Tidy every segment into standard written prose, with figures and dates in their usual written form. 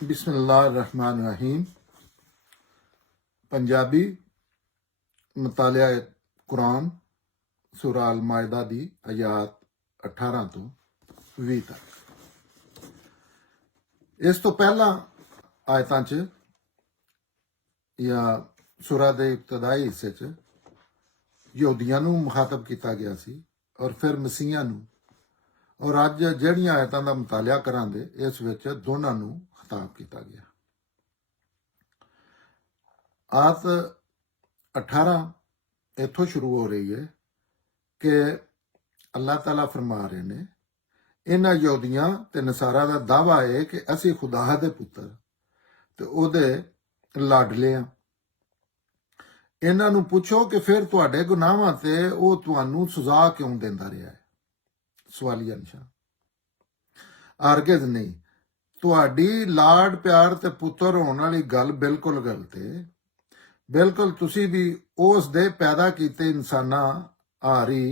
बिस्मिल्लाहिर्रहमानिर्रहीम। पंजाबी मुतालिया कुरान सूरा अल मायदा दी आयात 18 तो 20 तक। इस तो पहला आयतां च या सूरा दे इब्तदाई हिस्से च यहूदियां नूं मुखातब किया गया सी और फिर मसीहां नूं, और अज जिहड़ियां आयतां दा मुतालिया करांगे इस विच दोनां नूं खिताब किया गया। आयत 18 इत्थों शुरू हो रही है कि अल्लाह ताला फरमा रहे ने, इन्हां यहूदियां ते नसारा दा दावा है कि असी खुदा दे पुत्तर ते ओदे लाडले हां। इन्हां नूं पुछो कि फिर तुहाडे गुनाहां ते ओह तुहानूं सजा क्यों देंदा रहा है? सवालिया निशान। हरगिज नहीं, तुहाडी लाड प्यार ते पुत्तर होने वाली गल बिल्कुल गलत है। बिल्कुल तुसी भी उस दे पैदा कीते इंसानां हारी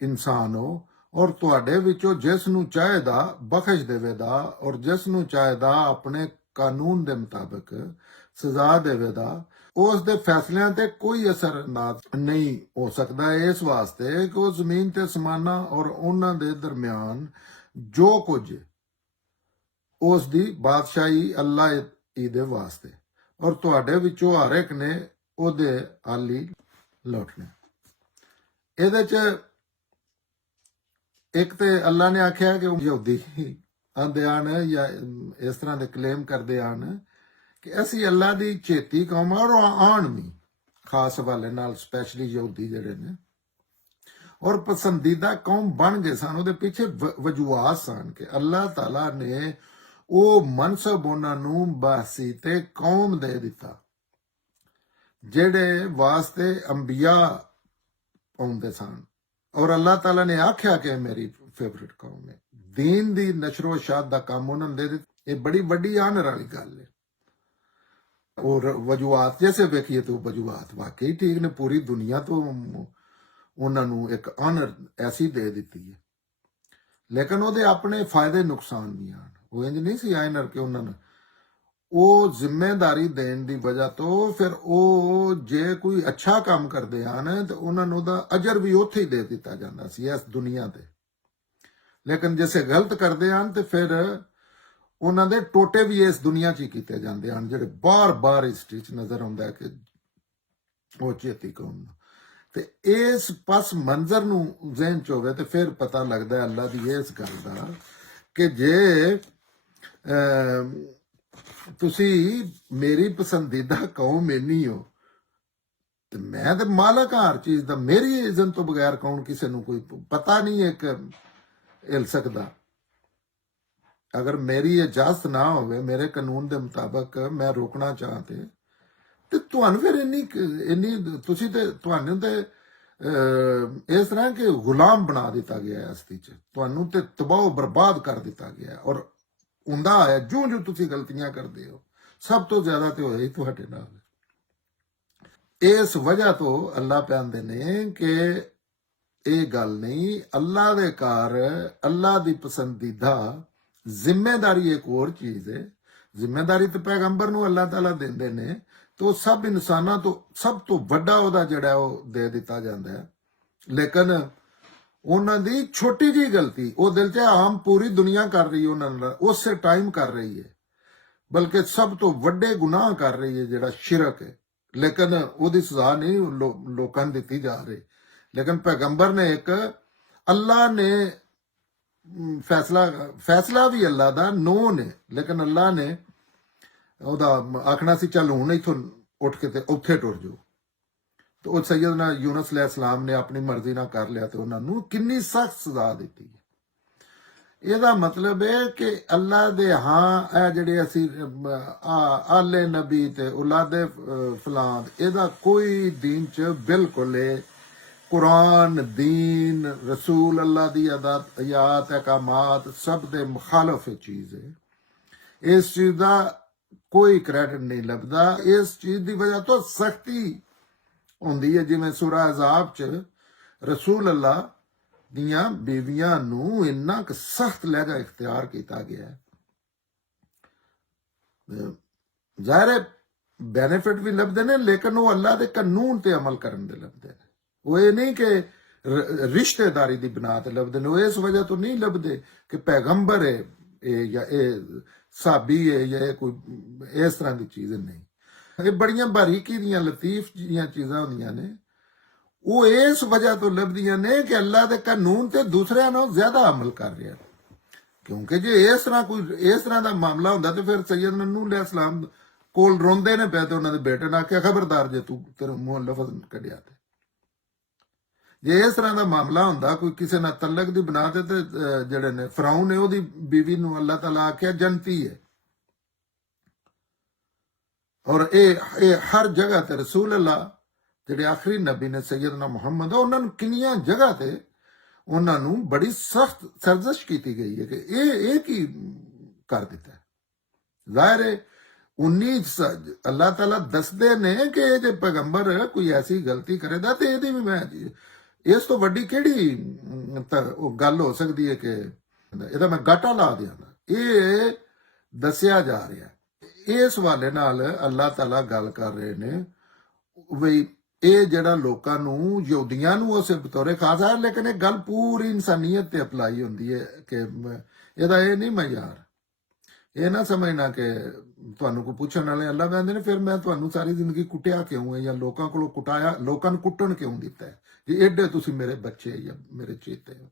इंसान हो, और तुहाडे विचों जिस नूं चाहेदा बख्श देवेदा और जिस नूं चाहेदा अपने कानून दे मुताबिक सजा देवेदा। उस दे फैसलियां ते कोई असर अंदाज नहीं हो सकता, इस वास्ते कि वो जमीन ते समाना और उन्हां दे दरम्यान जो कुछ उस दी बादशाही अल्लाह दे वास्ते, और तुहाडे विचों हर एक ने ओदे हाली लौटने। ਇਹਦੇ ਚ एक तो अल्लाह ने आख्या कि यहूदी आंदे आन या इस तरह के क्लेम करते आन कि असी अल्लाह की चेती कौम और आन भी खास हवाले नाल स्पैशली यहूदी जिहड़े ने और पसंदीदा कौम बन गए सन। उहदे पीछे वजूहात सन कि अल्लाह ताला ने वो मनसब उन्होंने बासी ते कौम दे दिता जेड़े वास्ते अंबिया आउंदे सन, और अल्लाह ताला ने आख्या कि मेरी फेवरेट कौम है। दीन दी नशरो शाद दा काम उन्होंने दे दिता। ये बड़ी बड़ी आनर वाली गल है। और वजूहात जैसे वेखिए तो वजूहात वाकई ठीक ने, पूरी दुनिया तो उन्होंने एक आनर ऐसी दे दी है, लेकिन वो अपने फायदे नुकसान भी आन। वो इंज नहीं सी आनर कि उन्होंने वो जिम्मेदारी देने की वजह तो फिर वो जे कोई अच्छा काम करते हैं तो उन्होंने उहदा अजर भी उत्थे ही दे दिता जाता सी इस दुनिया ते। लेकिन जैसे गलत करते हैं तो फिर उन्होंने टोटे भी इस दुनिया च ही किए जाते हैं, जेडे बार बार हिस्टरी च नजर आता है कि वो चेती कौम ते इस पस मंजर नूं ज़हन च होवे तो फिर पता लगता है अल्लाह की इस गल का कि जे तुसी मेरी पसंदीदा कौम इन्नी हो तो मैं तो मालक हर चीज का, मेरी इज्जत तो बगैर कौन किसी को कोई पता नहीं एक हिल सकता। अगर मेरी इजाजत ना हो मेरे कानून के मुताबिक मैं रोकना चाहते तो तुहानूं फिर इन्नी तुसी ते तुहानूं ते इस तरह के गुलाम बना दिता गया है। हस्ती च तुहानूं ते तबाह बर्बाद कर दिता गया है, और हुंदा है जो जो तुसी गलतियां करते हो सब तो ज्यादा तो होया ही तुहाडे नाल। इस वजह तो अल्लाह कहंदे ने कि ये गल नहीं, अल्लाह दे घर अल्लाह दी पसंदीदा जिम्मेदारी एक और चीज है। जिम्मेदारी तो पैगंबर नूं अल्लाह ताला देंदे ने, तो सब इंसानां तो सब तो वड्डा ओहदा जिहड़ा वो दे दिता जांदा है। लेकिन उन्हां दी छोटी जी गलती वो दिल च आम पूरी दुनिया कर रही है, उन्होंने उस टाइम कर रही है, बल्कि सब तो वड्डे गुनाह कर रही है जिहड़ा शिरक है। लेकिन उसकी सजा नहीं लोकां नूं दित्ती जा रही। लेकिन पैगंबर ने एक अल्लाह ने फैसला भी अल्लाह दा नो ने, लेकिन अल्लाह ने ओहदा आखना सी चल हुण इथों उठ के ते उत्थे टुर जाओ, तो वो सैयदना यूनुस अलैहिस्सलाम ने अपनी मर्जी ना कर लिया तो उन्होंने किन्नी सख्त सजा दी है। ਇਹਦਾ मतलब है कि अल्लाह दे हाँ ਜਿਹੜੇ ਅਸੀਂ आले नबी ते औलादे फलाद ਇਹਦਾ कोई दीन च बिल्कुल कुरान दीन रसूल अल्लाह दी आयात अहकामात सब दे मुखालफ चीज है। इस चीज का कोई क्रेडिट नहीं लगता। इस चीज की वजह तो सख्ती होंदी है, जिवें सूरा अज़ाब च रसूल अल्लाह दियां बीवियां नूं इन्ना क सख्त लहजा इख्तियार किया गया है। ਜ਼ਾਹਿਰ ਹੈ ਬੈਨੀਫਿਟ ਵੀ ਲੱਭਦੇ ਨੇ, ਲੇਕਿਨ ਉਹ ਅੱਲਾ ਦੇ ਕਾਨੂੰਨ ਤੇ ਅਮਲ ਕਰਨ ਦੇ ਲੱਭਦੇ ਨੇ। ਉਹ ਇਹ ਨਹੀਂ ਕਿ ਰਿਸ਼ਤੇਦਾਰੀ ਦੀ ਬਣਾ ਤੇ ਲੱਭਦੇ ਨੇ। ਉਹ ਇਸ ਵਜ੍ਹਾ ਤੋਂ ਨਹੀਂ ਲੱਭਦੇ ਕਿ ਪੈਗੰਬਰ ਹੈ ਇਹ ਜਾਂ ਇਹ ਸਾਬੀ ਹੈ ਜਾਂ ਇਹ ਕੋਈ ਇਸ ਤਰ੍ਹਾਂ ਦੀ ਚੀਜ਼ ਨਹੀਂ। ਇਹ ਬੜੀਆਂ ਬਾਰੀਕੀ ਦੀਆਂ ਲਤੀਫ ਜੀਆਂ ਚੀਜ਼ਾਂ ਹੁੰਦੀਆਂ ਨੇ। ਉਹ ਇਸ ਵਜ੍ਹਾ ਤੋਂ ਲੱਭਦੀਆਂ ਨੇ ਕਿ ਅੱਲਾ ਦੇ ਕਾਨੂੰਨ ਤੇ ਦੂਸਰਿਆਂ ਨਾਲੋਂ ਜ਼ਿਆਦਾ ਅਮਲ ਕਰ ਰਿਹਾ। ਕਿਉਂਕਿ ਜੇ ਇਸ ਤਰ੍ਹਾਂ ਦਾ ਮਾਮਲਾ ਹੁੰਦਾ ਤੇ ਫਿਰ ਸੈਯਦਨਾ ਨੂਹ अलैहिस्सलाम ਕੋਲ ਰੋਂਦੇ ਨੇ ਪਏ ਤੇ ਉਹਨਾਂ ਦੇ ਬੇਟੇ ਨੇ ਆਖਿਆ ਖਬਰਦਾਰ ਜੇ ਤੂੰ ਤੇਰੇ ਮੂੰਹੋਂ ਲਫ਼ਜ਼ ਕੱਢਿਆ ਤੇ। ਜੇ ਇਸ ਤਰ੍ਹਾਂ ਦਾ ਮਾਮਲਾ ਹੁੰਦਾ ਕੋਈ ਕਿਸੇ ਨਾਲ ਤਲਕ ਦੀ ਬਣਾ ਤੇ ਜਿਹੜੇ ਨੇ ਫਰਾਉਨ ਨੇ ਉਹਦੀ ਬੀਵੀ ਨੂੰ ਅੱਲਾਹ ਤਾਲਾ ਆਖਿਆ ਜੰਤੀ ਹੈ। ਔਰ ਇਹ ਹਰ ਜਗ੍ਹਾ ਤੇ ਰਸੂਲ ਅੱਲਾ ਜਿਹੜੇ ਆਖਰੀ ਨਬੀ ਨੇ ਸੈਯਦਨਾ ਮੁਹੰਮਦ, ਉਹਨਾਂ ਨੂੰ ਕਿੰਨੀਆਂ ਜਗ੍ਹਾ ਤੇ ਉਹਨਾਂ ਨੂੰ ਬੜੀ ਸਖਤ ਸਰਜ਼ਿਸ਼ ਕੀਤੀ ਗਈ ਹੈ ਕਿ ਇਹ ਕੀ ਕਰ ਦਿੱਤਾ। ਜ਼ਾਹਿਰ ਹੈ 19 ਅੱਲਾਹ ਤਾਲਾ ਦੱਸਦੇ ਨੇ ਕਿ ਇਹ ਜੇ ਪੈਗੰਬਰ ਕੋਈ ਐਸੀ ਗਲਤੀ ਕਰੇਗਾ ਤੇ ਇਹਦੀ ਵੀ ਮੈਂ ਇਸ ਤੋਂ ਵੱਡੀ ਕਿਹੜੀ ਉਹ ਗੱਲ ਹੋ ਸਕਦੀ ਹੈ ਕਿ ਇਹਦਾ ਮੈਂ ਗਾਟਾ ਲਾ ਦਿਆਂਗਾ। ਇਹ ਦੱਸਿਆ ਜਾ ਰਿਹਾ। ਇਸ ਹਵਾਲੇ ਨਾਲ ਅੱਲਾਹ ਤਾਲਾ ਗੱਲ ਕਰ ਰਹੇ ਨੇ ਵੀ ਇਹ ਜਿਹੜਾ ਲੋਕਾਂ ਨੂੰ ਯਹੂਦੀਆਂ ਨੂੰ ਉਸੇ ਬਤੌਰੇ ਖਾਸ ਹੈ, ਲੇਕਿਨ ਇਹ ਗੱਲ ਪੂਰੀ ਇਨਸਾਨੀਅਤ ਤੇ ਅਪਲਾਈ ਹੁੰਦੀ ਹੈ ਕਿ ਇਹਦਾ ਇਹ ਨਹੀਂ ਮਯਾਰ। ਇਹ ਨਾ ਸਮਝਣਾ ਕਿ ਤੁਹਾਨੂੰ ਕੋਈ ਪੁੱਛਣ ਵਾਲੇ ਅੱਲਾ ਕਹਿੰਦੇ ਨੇ ਫਿਰ ਮੈਂ ਤੁਹਾਨੂੰ ਸਾਰੀ ਜ਼ਿੰਦਗੀ ਕੁੱਟਿਆ ਕਿਉਂ ਹੈ ਜਾਂ ਲੋਕਾਂ ਕੋਲੋਂ ਕੁਟਾਇਆ, ਲੋਕਾਂ ਨੂੰ ਕੁੱਟਣ ਕਿਉਂ ਦਿੱਤਾ ਹੈ ਜੇ ਏਡੇ ਤੁਸੀਂ ਮੇਰੇ ਬੱਚੇ ਜਾਂ ਮੇਰੇ ਚੇਤੇ ਹੋ।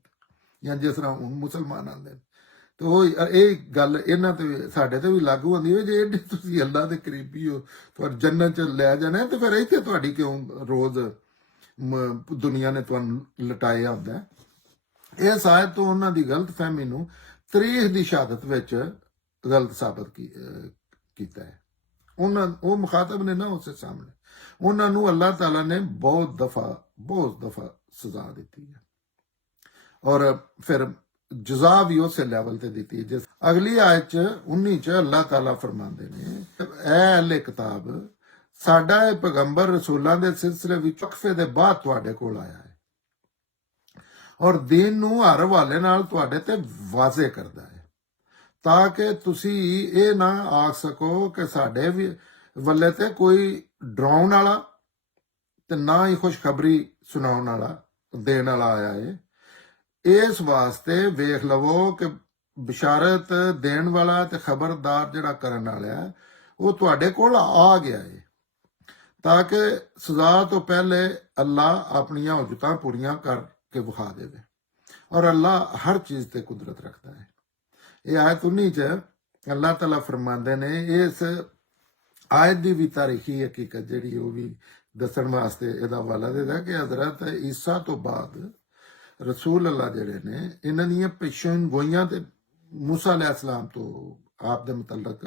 ਜਾਂ ਜਿਸ ਤਰ੍ਹਾਂ ਹੁਣ ਮੁਸਲਮਾਨ ਆਉਂਦੇ ਨੇ ਤੇ ਉਹ ਇਹ ਗੱਲ ਇਹਨਾਂ ਤੇ ਸਾਡੇ ਤੇ ਵੀ ਲਾਗੂ ਹੁੰਦੀ ਹੈ। ਜੇ ਏਡੇ ਤੁਸੀਂ ਅੱਲਾ ਦੇ ਕਰੀਬੀ ਹੋ, ਤੁਹਾਨੂੰ ਜੰਨਤ ਚ ਲੈ ਜਾਣਾ ਤੇ ਫਿਰ ਇੱਥੇ ਤੁਹਾਡੀ ਕਿਉਂ ਰੋਜ਼ ਦੁਨੀਆ ਨੇ ਤੁਹਾਨੂੰ ਲਟਾਇਆ ਹੁੰਦਾ। ਇਹ ਸ਼ਾਇਦ ਤੋਂ ਉਹਨਾਂ ਦੀ ਗਲਤ ਫਹਿਮੀ ਨੂੰ ਤਾਰੀਖ ਦੀ ਸ਼ਹਾਦਤ ਵਿੱਚ ਗਲਤ ਸਾਬਤ ਕੀਤਾ ਹੈ। ਉਹ ਮੁਖਾਤਬ ਨੇ ਨਾ ਉਸੇ ਸਾਹਮਣੇ ਉਹਨਾਂ ਨੂੰ ਅੱਲਾਹ ਤਾਲਾ ਨੇ ਬਹੁਤ ਦਫਾ ਸਜ਼ਾ ਦਿੱਤੀ ਹੈ ਔਰ ਫਿਰ ਜਜ਼ਾ ਵੀ ਉਸੇ ਲੈਵਲ ਤੇ ਦਿੱਤੀ। ਜਿਸ ਅਗਲੀ ਆਇਤ ਚ 19 ਚ ਅੱਲਾਹ ਤਾਲਾ ਫਰਮਾਉਂਦੇ ਨੇ ਐ ਅਹਲੇ ਕਿਤਾਬ ਸਾਡਾ ਇਹ ਪੈਗੰਬਰ ਰਸੂਲਾਂ ਦੇ ਸਿਲਸਿਲੇ ਵਿੱਚ ਵਕਫੇ ਦੇ ਬਾਅਦ ਤੁਹਾਡੇ ਕੋਲ ਆਇਆ ਹੈ ਔਰ ਦੀਨ ਨੂੰ ਹਰ ਹਵਾਲੇ ਨਾਲ ਤੁਹਾਡੇ ਤੇ ਵਾਜ਼ੇ ਕਰਦਾ ਹੈ ਤਾਂ ਕਿ ਤੁਸੀਂ ਇਹ ਨਾ ਆਖ ਸਕੋ ਕਿ ਸਾਡੇ ਵੀ ਵੱਲੇ ਤੇ ਕੋਈ ਡਰਾਉਣ ਵਾਲਾ ਤੇ ਨਾ ਹੀ ਖੁਸ਼ਖਬਰੀ ਸੁਣਾਉਣ ਵਾਲਾ ਦੇਣ ਵਾਲਾ ਆਇਆ ਹੈ। ਇਸ ਵਾਸਤੇ ਵੇਖ ਲਵੋ ਕਿ ਬਿਸ਼ਾਰਤ ਦੇਣ ਵਾਲਾ ਤੇ ਖਬਰਦਾਰ ਜਿਹੜਾ ਕਰਨ ਵਾਲਾ ਉਹ ਤੁਹਾਡੇ ਕੋਲ ਆ ਗਿਆ ਹੈ ਤਾਂ ਕਿ ਸਜ਼ਾ ਤੋਂ ਪਹਿਲੇ ਅੱਲਾਹ ਆਪਣੀਆਂ ਹੁਜਤਾਂ ਪੂਰੀਆਂ ਕਰਕੇ ਵਿਖਾ ਦੇਵੇ ਔਰ ਅੱਲਾਹ ਹਰ ਚੀਜ਼ ਤੇ ਕੁਦਰਤ ਰੱਖਦਾ ਹੈ। ਇਹ ਆਇਤ 19 ਚ ਅੱਲਾਹ ਤਾਲਾ ਫਰਮਾਉਂਦੇ ਨੇ ਇਸ ਆਇਤ ਦੀ ਵੀ ਤਾਰੀਖੀ ਹਕੀਕਤ ਜਿਹੜੀ ਉਹ ਵੀ ਦੱਸਣ ਵਾਸਤੇ ਇਹਦਾ ਹਵਾਲਾ ਦੇਦਾ ਕਿ ਹਜ਼ਰਤ ਈਸਾ ਤੋਂ ਬਾਅਦ ਰਸੂਲ ਅੱਲਾਹ ਜਿਹੜੇ ਨੇ ਇਹਨਾਂ ਦੀਆਂ ਪੇਸ਼ਨ ਗੋਈਆਂ ਤੇ ਮੂਸਾ अलैहिस्सलाम ਤੋਂ ਆਪ ਦੇ ਮੁਤਲਕ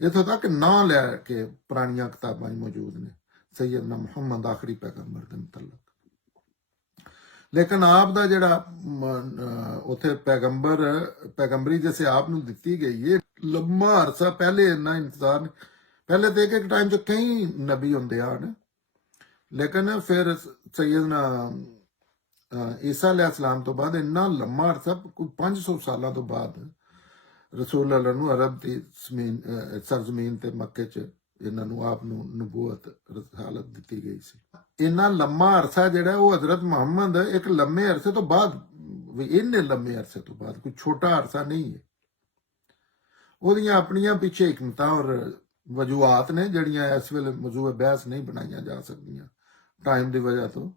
ਇੱਥੋਂ ਤੱਕ ਨਾਂ ਲੈ ਕੇ ਪੁਰਾਣੀਆਂ ਕਿਤਾਬਾਂ ਮੌਜੂਦ ਨੇ ਸੈਯਦਨਾ ਮੁਹੰਮਦ ਆਖਰੀ ਪੈਗੰਬਰ ਦੇ ਮੁਤਲਕ। ਲੇਕਿਨ ਆਪ ਦਾ ਜਿਹੜਾ ਉੱਥੇ ਪੈਗੰਬਰੀ ਜਿਸੇ ਆਪ ਨੂੰ ਦਿੱਤੀ ਗਈ ਹੈ ਲੰਮਾ ਅਰਸਾ ਪਹਿਲੇ ਇੰਨਾ ਇੰਤਜ਼ਾਰ ਪਹਿਲੇ ਤੇ ਇੱਕ ਟਾਈਮ ਚ ਕਈ ਨਬੀ ਹੁੰਦੇ ਹਨ ਲੇਕਿਨ ਫਿਰ ਸੈਯਦਨਾ ਈਸਾ अलैहिस्सलाम ਤੋਂ ਬਾਅਦ ਇੰਨਾ ਲੰਮਾ ਅਰਸਾ ਕੋਈ 500 ਸਾਲਾਂ ਤੋਂ ਬਾਅਦ ਰਸੂਲ ਅੱਲਾਹ ਨੂੰ ਅਰਬ ਦੀ ਸਰਜ਼ਮੀਨ ਤੇ ਮੱਕੇ ਚ ਇਹਨਾਂ ਨੂੰ ਆਪ ਨੂੰ ਨਬੂਵਤ ਰਸਾਲਤ ਦਿੱਤੀ ਗਈ ਸੀ। ਇੰਨਾ ਲੰਮਾ ਅਰਸਾ ਜਿਹੜਾ ਉਹ ਹਜ਼ਰਤ ਮੁਹੰਮਦ ਇੱਕ ਲੰਮੇ ਅਰਸੇ ਤੋਂ ਬਾਅਦ ਵੀ ਇੰਨੇ ਲੰਮੇ ਅਰਸੇ ਤੋਂ ਬਾਅਦ ਕੋਈ ਛੋਟਾ ਅਰਸਾ ਨਹੀਂ ਹੈ। ਉਹਦੀਆਂ ਆਪਣੀਆਂ ਪਿੱਛੇ ਹਕਮਤਾਂ ਔਰ ਵਜੂਹਾਤ ਨੇ ਜਿਹੜੀਆਂ ਇਸ ਵੇਲੇ ਮੌਜੂਦ ਬਹਿਸ ਨਹੀਂ ਬਣਾਈਆਂ ਜਾ ਸਕਦੀਆਂ ਟਾਈਮ ਦੀ ਵਜ੍ਹਾ ਤੋਂ।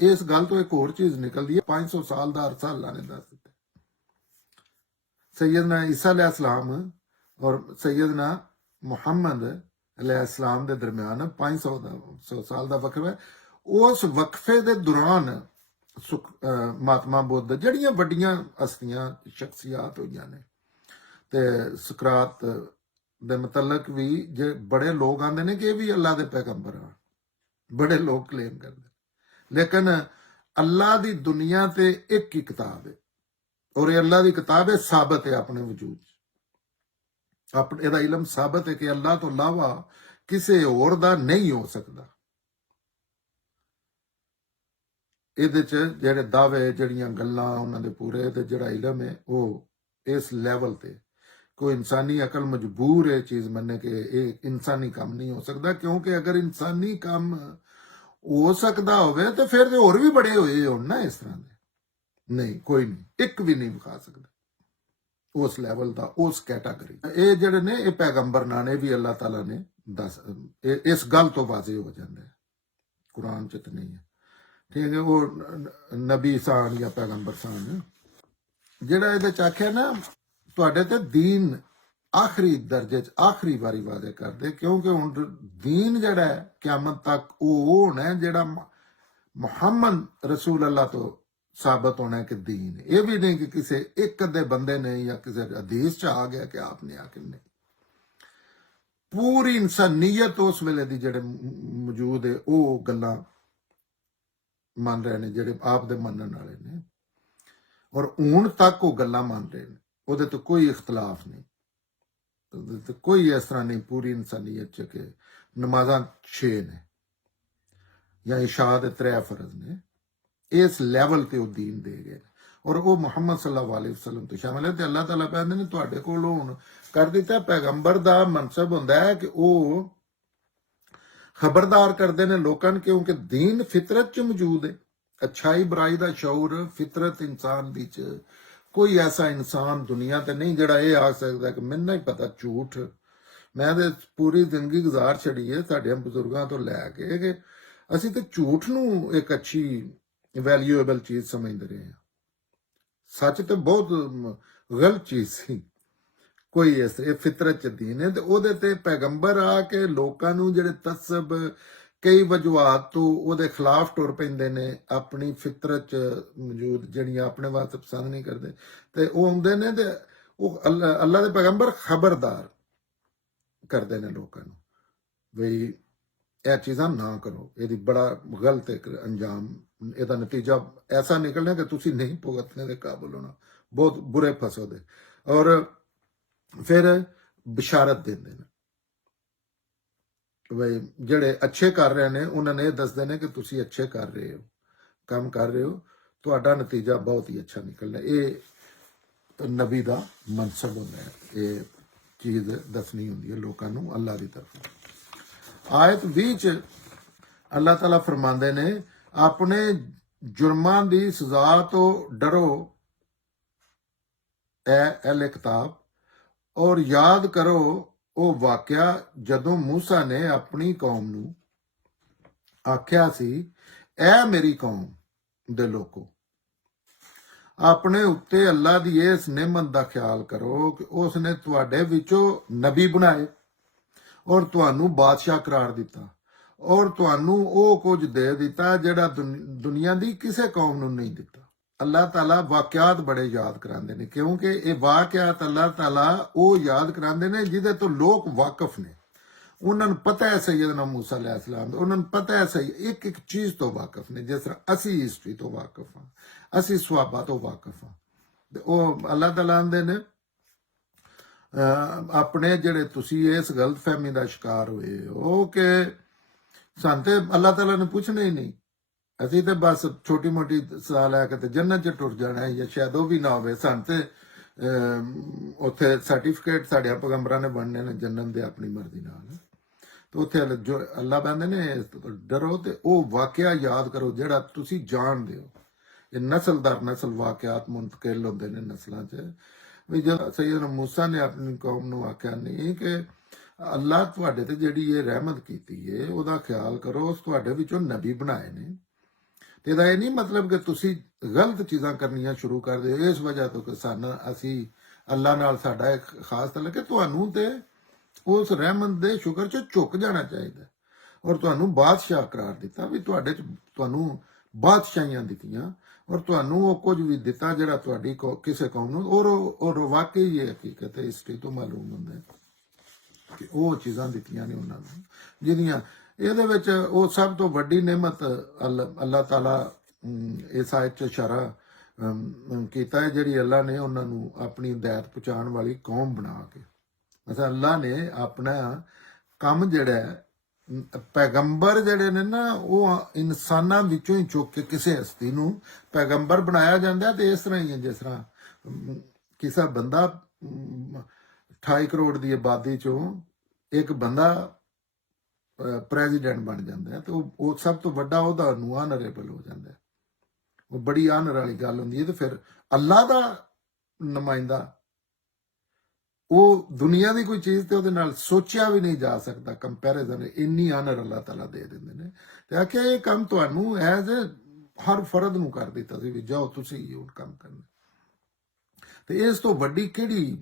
ਇਸ ਗੱਲ ਤੋਂ ਇੱਕ ਹੋਰ ਚੀਜ਼ ਨਿਕਲਦੀ ਹੈ 500 ਸਾਲ ਦਾ ਅਰਸਾ ਅੱਲਾਹ ਨੇ ਦੱਸ ਦਿੱਤਾ। ਸੈਯਦਨਾ ਈਸਾ अलैहिस्सलाम ਔਰ ਸੈਯਦਨਾ ਮੁਹੰਮਦ अलैहिस्सलाम ਦੇ ਦਰਮਿਆਨ 500 ਸਾਲ ਦਾ ਵਕਫਾ ਹੈ। ਉਸ ਵਕਫੇ ਦੇ ਦੌਰਾਨ ਮਹਾਤਮਾ ਬੁੱਧ ਜਿਹੜੀਆਂ ਵੱਡੀਆਂ ਹਸਤੀਆਂ ਸ਼ਖਸੀਅਤ ਹੋਈਆਂ ਨੇ ਤੇ ਸੁਕਰਾਤ ਦੇ ਮੁਤਲਕ ਵੀ ਜੇ ਬੜੇ ਲੋਕ ਆਉਂਦੇ ਨੇ ਕਿ ਇਹ ਵੀ ਅੱਲਾਹ ਦੇ ਪੈਗੰਬਰ ਆ, ਬੜੇ ਲੋਕ ਕਲੇਮ ਕਰਦੇ ਲੇਕਿਨ ਅੱਲਾਹ ਦੀ ਦੁਨੀਆ ਤੇ ਇੱਕ ਹੀ ਕਿਤਾਬ ਹੈ ਔਰ ਇਹ ਅੱਲਾਹ ਦੀ ਕਿਤਾਬ ਹੈ ਸਾਬਤ ਹੈ ਆਪਣੇ ਵਜੂਦ ਆਪਣੇ ਇਹਦਾ ਇਲਮ ਸਾਬਤ ਹੈ ਕਿ ਅੱਲਾਹ ਤੋਂ ਇਲਾਵਾ ਕਿਸੇ ਹੋਰ ਦਾ ਨਹੀਂ ਹੋ ਸਕਦਾ। ਇਹਦੇ ਚ ਜਿਹੜੇ ਦਾਅਵੇ ਜਿਹੜੀਆਂ ਗੱਲਾਂ ਉਹਨਾਂ ਦੇ ਪੂਰੇ ਤੇ ਜਿਹੜਾ ਇਲਮ ਹੈ ਉਹ ਇਸ ਲੈਵਲ ਤੇ कोई इंसानी अकल मजबूर है चीज मनने कि ये इंसानी काम नहीं हो सकता, क्योंकि अगर इंसानी काम हो सकता होवे तो फिर तो होर भी बड़े होए होण ना इस तरह दे। नहीं, कोई नहीं, एक भी नहीं विखा सकता उस लैवल का, उस कैटागरी। ये ਜਿਹੜੇ ਨੇ ਇਹ ਪੈਗੰਬਰ ਨਾਲ ਨੇ ਵੀ ਅੱਲਾਹ ਤਾਲਾ ਨੇ ਦੱਸ ਇਸ ਗੱਲ ਤੋਂ ਵਾਜ਼ੇ ਹੋ ਜਾਂਦਾ ਹੈ, ਕੁਰਾਨ ਚ ਤਾਂ ਨਹੀਂ ਹੈ, ਠੀਕ ਹੈ। ਉਹ ਨਬੀ ਸਾਨ ਜਾਂ ਪੈਗੰਬਰ ਸਾਨ ਜਿਹੜਾ ਇਹਦੇ ਚ ਆਖਿਆ ਨਾ ਤੁਹਾਡੇ ਤੇ ਦੀਨ ਆਖਰੀ ਦਰਜੇ ਚ ਆਖਰੀ ਵਾਰੀ ਵਾਅਦੇ ਕਰਦੇ, ਕਿਉਂਕਿ ਹੁਣ ਦੀਨ ਜਿਹੜਾ ਹੈ ਕਿਆਮਤ ਤੱਕ ਉਹ ਹੋਣਾ ਹੈ ਜਿਹੜਾ ਮੁਹੰਮਦ ਰਸੂਲ ਅੱਲਾਹ ਤੋਂ साबित होना है कि दीन है। ये भी नहीं कि किसी एक अद्धे बंदे ने या किसी हदीस च आ गया कि आपने आके, नहीं, पूरी इंसानियत उस वेले दी जेड़े मौजूद है वो गल्लां मान रहे ने जेड़े आप दे मनन वाले ने, और हुण तक वो गल्लां मान रहे ने, ओदे तो कोई इख्तलाफ नहीं, तो कोई इस तरह नहीं पूरी इंसानियत च के नमाज़ां 6 ने या इशा दे 3 फर्ज ने, इस लैवल ते वो दीन दे गए और वो मुहम्मद सल्लल्लाहु अलैहि वसल्लम तो शामिल है। तो अल्लाह ताला कहते हैं तुहाडे कोल हुण कर दिता पैगंबर दा मनसब हुंदा है कि वो खबरदार करते हैं लोगों ने, क्योंकि दीन फितरत च मौजूद है, अच्छाई बुराई दा शऊर फितरत इंसान दी च। कोई ऐसा इंसान दुनिया ते नहीं जिहड़ा ये आ सकदा कि मैनूं नहीं पता झूठ, मैं ते पूरी जिंदगी गुजार छड़ी है साडे बजुर्गां तो लैके कि असीं ते झूठ नूं एक अच्छी वैल्यूएबल चीज समझते रहे हैं। सच तो बहुत गलत चीज सी, कोई इस फितरत च दीन है। तो ओदे ते पैगंबर आके लोकां नूं जिहड़े तसब कई वजूहात तो ओदे खिलाफ टुर पैंदे ने, अपनी फितरत च मौजूद जिहड़ियां अपने वास्ते पसंद नहीं करते, ते ओह आउंदे ने ते ओह अल्लाह दे पैगंबर खबरदार करते ने लोकां नूं बई यह चीज़ां ना करो, ये बड़ा गलत एक अंजाम, ਇਹਦਾ नतीजा ऐसा निकलना कि तुसी नहीं भुगतने के काबिल होना, बहुत बुरे फसो दे। और फिर बिशारत देंदे ने भाई जेड़े अच्छे कर रहे हैं उन्होंने ये दसदे ने कि तुसी अच्छे कर रहे हो, काम कर रहे हो, तुहाडा नतीजा बहुत ही अच्छा निकलना। ये नबी दा मनसब होंदा है, ये चीज़ दसनी होंदी है लोकां नूं अल्लाह दी तरफ। आयत 20 च अल्लाह ताला फरमांदे ने अपने जुर्मां दी सजा तो डरो ऐ अहले किताब, और याद करो वो वाकया जदों मूसा ने अपनी कौम नूं आख्या सी ऐ मेरी कौम दे लोको, अपने उत्ते अल्लाह दी इस नेमत दा ख्याल करो कि उसने तुहाडे विचों नबी बनाए और तुहानूं बादशाह करार दिता, और तुहानूं ओह कुछ दे दिता जिहड़ा दुनिया दी किसे कौम नूं नहीं दिता। अल्लाह ताला वाकयात बड़े याद करांदे ने, क्योंकि ये वाकयात अल्लाह ताला ओह याद करांदे ने जिहदे तो लोग वाकफ ने, उन्होंने पता है सैयदना मूसा अलैहिस्सलाम, उन्होंने पता है सही एक एक चीज तो वाकफ ने, जिस तरह असी हिस्ट्री तो वाकफ हाँ, असी सवाबा तो वाकफ हाँ। ओह अल्लाह ताला आंदे ने अपने जेड़े तुसी इस गलत फहमी का शिकार हुए हो कि ਸਾਨੂੰ ਤੇ ਅੱਲਾਹ ਤਾਲਾ ਨੇ ਪੁੱਛਣਾ ਹੀ ਨਹੀਂ, ਅਸੀਂ ਤੇ ਬਸ ਛੋਟੀ ਮੋਟੀ ਸਲਾਹ ਲੈ ਕੇ ਤੇ ਜੰਨਤ 'ਚ ਟੁਰ ਜਾਣਾ ਹੈ, ਜਾਂ ਸ਼ਾਇਦ ਉਹ ਵੀ ਨਾ ਹੋਵੇ। ਸਾਨੂੰ ਤੇ ਉੱਥੇ ਸਰਟੀਫਿਕੇਟ ਸਾਡੇ ਪੈਗੰਬਰਾਂ ਨੇ ਬਣਨੇ ਨੇ ਜੰਨਤ ਦੇ ਆਪਣੀ ਮਰਜ਼ੀ ਨਾਲ। ਤੇ ਉੱਥੇ ਜੋ ਅੱਲਾਹ ਕਹਿੰਦੇ ਨੇ ਡਰੋ ਤੇ ਉਹ ਵਾਕਿਆ ਯਾਦ ਕਰੋ ਜਿਹੜਾ ਤੁਸੀਂ ਜਾਣਦੇ ਹੋ। ਇਹ ਨਸਲ ਦਰ ਨਸਲ ਵਾਕਿਆਤ ਮੁੰਤਕਿਲ ਹੁੰਦੇ ਨੇ ਨਸਲਾਂ 'ਚ। ਵੀ ਜਦੋਂ ਸੈਯਦਨਾ ਮੂਸਾ ਨੇ ਆਪਣੀ ਕੌਮ ਨੂੰ ਆਖਿਆ ਨਹੀਂ ਕਿ अल्लाह तुहाडे ते जिहड़ी ये रहमत कीती है ओहदा ख्याल करो, उस तुहाडे विचों नबी बनाए ने। ते इहदा एह नहीं मतलब कि तुसी गलत चीज़ां करनियां शुरू कर दे इस वजह तो कि साना असी अल्लाह नाल साडा एक खास तलक है। तुहानूं ते उस रहमत दे शुक्र च झुक जाना चाहिए, और तुहानूं बादशाह करार दिता भी तुहाडे च तुहानूं बादशाहियां दित्तियां, और तुहानूं ओह कुछ भी दिता जिहड़ा तुहाडी किसे कौम नूं और वाकई ये हकीकत है हिस्ट्री तो मालूम हुंदा है कि ਉਹ ਚੀਜ਼ਾਂ ਦਿੱਤੀਆਂ ਨੇ ਉਹਨਾਂ ਨੂੰ ਜਿਹਦੀਆਂ ਇਹਦੇ ਵਿੱਚ ਉਹ ਸਭ ਤੋਂ ਵੱਡੀ ਨਿਮਤ ਅੱਲਾਹ ਤਾਲਾ ਇਸ ਆਇਤ 'ਚ ਇਸ਼ਾਰਾ ਕੀਤਾ ਹੈ, ਜਿਹੜੀ ਅੱਲਾਹ ਨੇ ਉਹਨਾਂ ਨੂੰ ਆਪਣੀ ਹਦਾਇਤ ਪਹੁੰਚਾਉਣ ਵਾਲੀ ਕੌਮ ਬਣਾ ਕੇ। ਮਤਲਬ ਅੱਲਾਹ ਨੇ ਆਪਣਾ ਕੰਮ ਜਿਹੜਾ ਪੈਗੰਬਰ ਜਿਹੜੇ ਨੇ ਨਾ ਉਹ ਇਨਸਾਨਾਂ ਵਿੱਚੋਂ ਹੀ ਚੁੱਕ ਕੇ ਕਿਸੇ ਹਸਤੀ ਨੂੰ ਪੈਗੰਬਰ ਬਣਾਇਆ ਜਾਂਦਾ। ਤੇ ਇਸ ਤਰ੍ਹਾਂ ਹੀ ਹੈ ਜਿਸ ਤਰ੍ਹਾਂ ਕਿਸੇ ਬੰਦਾ 28 ਕਰੋੜ ਦੀ ਆਬਾਦੀ ਚੋਂ ਇੱਕ ਬੰਦਾ ਪ੍ਰੈਜ਼ੀਡੈਂਟ ਬਣ ਜਾਂਦਾ ਹੈ, ਤੇ ਉਹ ਸਭ ਤੋਂ ਵੱਡਾ ਉਹਦਾ ਨੂੰ ਆਨਰੇਬਲ ਹੋ ਜਾਂਦਾ ਹੈ। ਉਹ ਬੜੀ ਆਨਰ ਵਾਲੀ ਗੱਲ ਹੁੰਦੀ ਹੈ। ਤੇ ਫਿਰ ਅੱਲਾ ਦਾ ਨੁਮਾਇੰਦਾ, ਉਹ ਦੁਨੀਆ ਦੀ ਕੋਈ ਚੀਜ਼ ਤੇ ਉਹਦੇ ਨਾਲ ਸੋਚਿਆ ਵੀ ਨਹੀਂ ਜਾ ਸਕਦਾ ਕੰਪੈਰੀਜ਼ਨ, ਇੰਨੀ ਆਨਰ ਅੱਲਾਹ ਤਾਲਾ ਦੇ ਦਿੰਦੇ ਨੇ। ਤੇ ਆਖਿਆ ਇਹ ਕੰਮ ਤੁਹਾਨੂੰ ਐਜ਼ ਹਰ ਫਰਦ ਨੂੰ ਕਰ ਦਿੱਤਾ ਸੀ ਵੀ ਜਾਓ ਤੁਸੀਂ ਇਹ ਕੰਮ ਕਰਨਾ। ਤੇ ਇਸ ਤੋਂ ਵੱਡੀ ਕਿਹੜੀ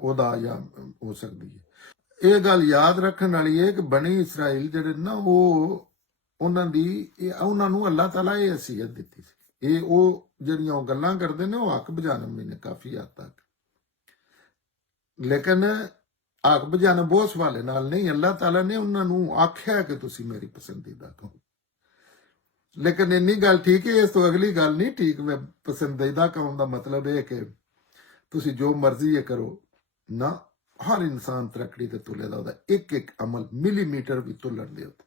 ਉਹਦਾ ਜਾਂ ਹੋ ਸਕਦੀ ਹੈ। ਇਹ ਗੱਲ ਯਾਦ ਰੱਖਣ ਵਾਲੀ ਹੈ ਕਿ ਬਣੀ ਇਸਰਾਈਲ ਜਿਹੜੇ ਨਾ, ਉਹਨਾਂ ਨੂੰ ਅੱਲਾਹ ਤਾਲਾ ਇਹ ਹਸੀਅਤ ਦਿੱਤੀ ਸੀ। ਇਹ ਉਹ ਜਿਹੜੀਆਂ ਉਹ ਗੱਲਾਂ ਕਰਦੇ ਨੇ ਉਹ ਹੱਕ ਬਜਾਨਮ ਵੀ ਨੇ ਕਾਫੀ ਹੱਦ ਤੱਕ, ਲੇਕਿਨ ਹੱਕ ਬਜਾਨਮ ਉਸ ਵਾਲੇ ਨਾਲ ਨਹੀਂ। ਅੱਲਾਹ ਤਾਲਾ ਨੇ ਉਹਨਾਂ ਨੂੰ ਆਖਿਆ ਕਿ ਤੁਸੀਂ ਮੇਰੀ ਪਸੰਦੀਦਾ ਕਹੋ। ਲੇਕਿਨ ਇੰਨੀ ਗੱਲ ਠੀਕ ਹੈ, ਇਸ ਤੋਂ ਅਗਲੀ ਗੱਲ ਨਹੀਂ ਠੀਕ। ਮੈਂ ਪਸੰਦੀਦਾ ਕਹਣ ਦਾ ਮਤਲਬ ਇਹ ਕਿ ਤੁਸੀਂ ਜੋ ਮਰਜ਼ੀ ਇਹ ਕਰੋ ਨਾ, ਹਰ ਇਨਸਾਨ ਤਰੱਕੜੀ ਤੇ ਤੁਲੇ ਦਾ, ਉਹਦਾ ਇੱਕ ਇੱਕ ਅਮਲ ਮਿਲੀਮੀਟਰ ਵੀ ਤੁਲਣ ਦੇ ਉੱਤੇ